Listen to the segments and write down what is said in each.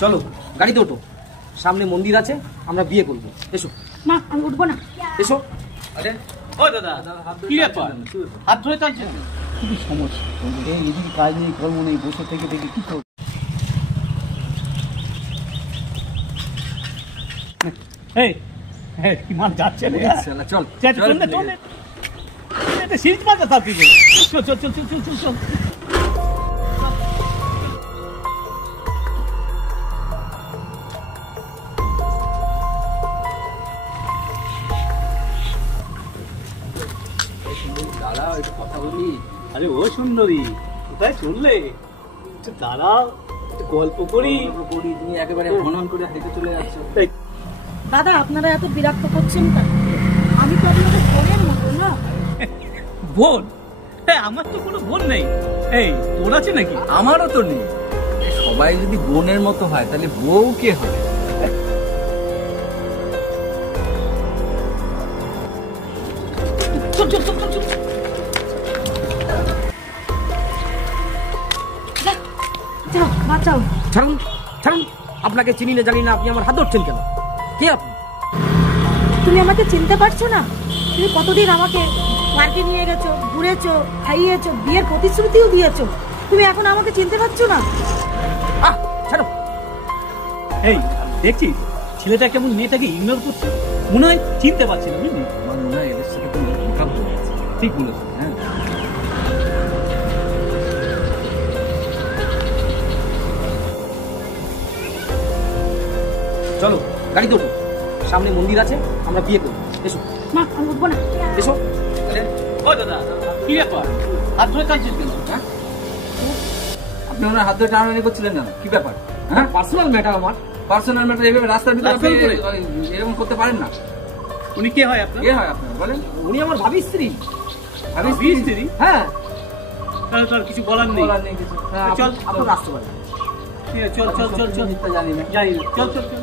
চলো গাড়িতে ওঠো, সামনে মন্দির আছে, আমরা বিয়ে করবো। এসো। না আমি উঠবো না। এসো। আরে ও দাদা, কি ব্যাপার? হাত ধরে টানছেন? খুবই সমস্যা, এদিকে কাজ নেই, কর্ম নেই, বসে থেকে থেকে কি করবো? এই কি মান যাচ্ছে রে? চল চল এটা সিরিজ মারতে থাকি। চল চল চল চল চল চল। দাঁড়াও একটু কথা বলি। আরে ও সুন্দরী, কোথায় চললে? একটু দাঁড়াও, একটু গল্প করি। তুমি একেবারে হনন করে হেঁটে চলে যাচ্ছ। দাদা আপনারা এত বিরক্ত করছেন কেন? আমি তো আপনাদের বোনের মতো না। বোন? আমার তো কোনো বোন নেই। এই তোর আছে নাকি? আমারও তো নেই। সবাই যদি বোনের মতো হয় তাহলে বউ কে হবে? চল চল চল চল চল। যাও বাঁচাও। ছাড়ুন ছাড়ুন, আপনাকে চিনি না জানি না, আপনি আমার হাত ধরছেন কেন? কে আপনি? তুমি আমাকে চিনতে পারছো না? তুমি কতদিন আমাকে পার্কে নিয়ে গেছো, ঘুরেছো, খাইয়েছো, বিয়ের প্রতিশ্রুতিও দিয়েছো। তুমি এখন আমাকে চিনতে পারছো না? ছাড়ো। এই দেখছিস ছেলেটা কেমন মেয়েটাকে ইগনোর করছে? মনে হয় চিনতে পারছি না, বুঝলি? আমার মনে হয় এদের সাথে কোনো মেকআপ হয়ে গেছে। ঠিক বলেছো। হ্যাঁ, চলো গাড়িতে ওঠো, সামনে মন্দির আছে, আমরা বিয়ে করবো। এসো। না আমি উঠবো না। এসো। আরে ও দাদা, কি ব্যাপার? হাত ধরে টানছেন কেন? হ্যাঁ, আপনি ওনার হাত ধরে টানাটানি করছিলেন না, কি ব্যাপার? হ্যাঁ, পার্সোনাল ম্যাটার আমার। পার্সোনাল ম্যাটার এভাবে রাস্তার ভিতরে আপনি এরকম করতে পারেন না। উনি কে হয় আপনার? কে হয় আপনার বলেন? উনি আমার ভাবির স্ত্রী। আমি স্ত্রী? হ্যাঁ। তাহলে তার কিছু বলার নেই। বলার নেই কিছু। হ্যাঁ, চল আপনার আসতে পারেন। ঠিক আছে, চল চল চল চল। জানি না। যাই চল চল চল।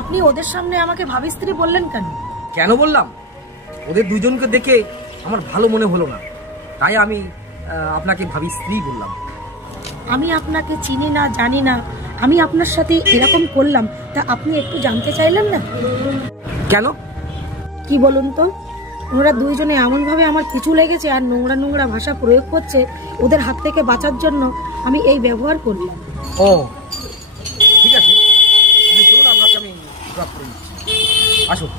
আপনি ওদের সামনে আমাকে ভাবি স্ত্রী বললেন কেন? কেন বললাম? ওদের দুজনকে দেখে আমার ভালো মনে হলো না, তাই আমি আপনাকে ভাবি স্ত্রী বললাম। আমি আপনাকে চিনি না, জানি না, আমি আপনার সাথে এরকম করলাম, তা আপনি একটু জানতে চাইলেন না? কেন? কি বলুন তো, ওরা দুইজনে এমন ভাবে আমার পিছু লেগেছে আর নোংরা নোংরা ভাষা প্রয়োগ করছে, ওদের হাত থেকে বাঁচার জন্য আমি এই ব্যবহার করলাম। ও ঠিক আছে, আপনি চলুন, আপনাকে আমি ড্রপ করে দিচ্ছি। আসুন।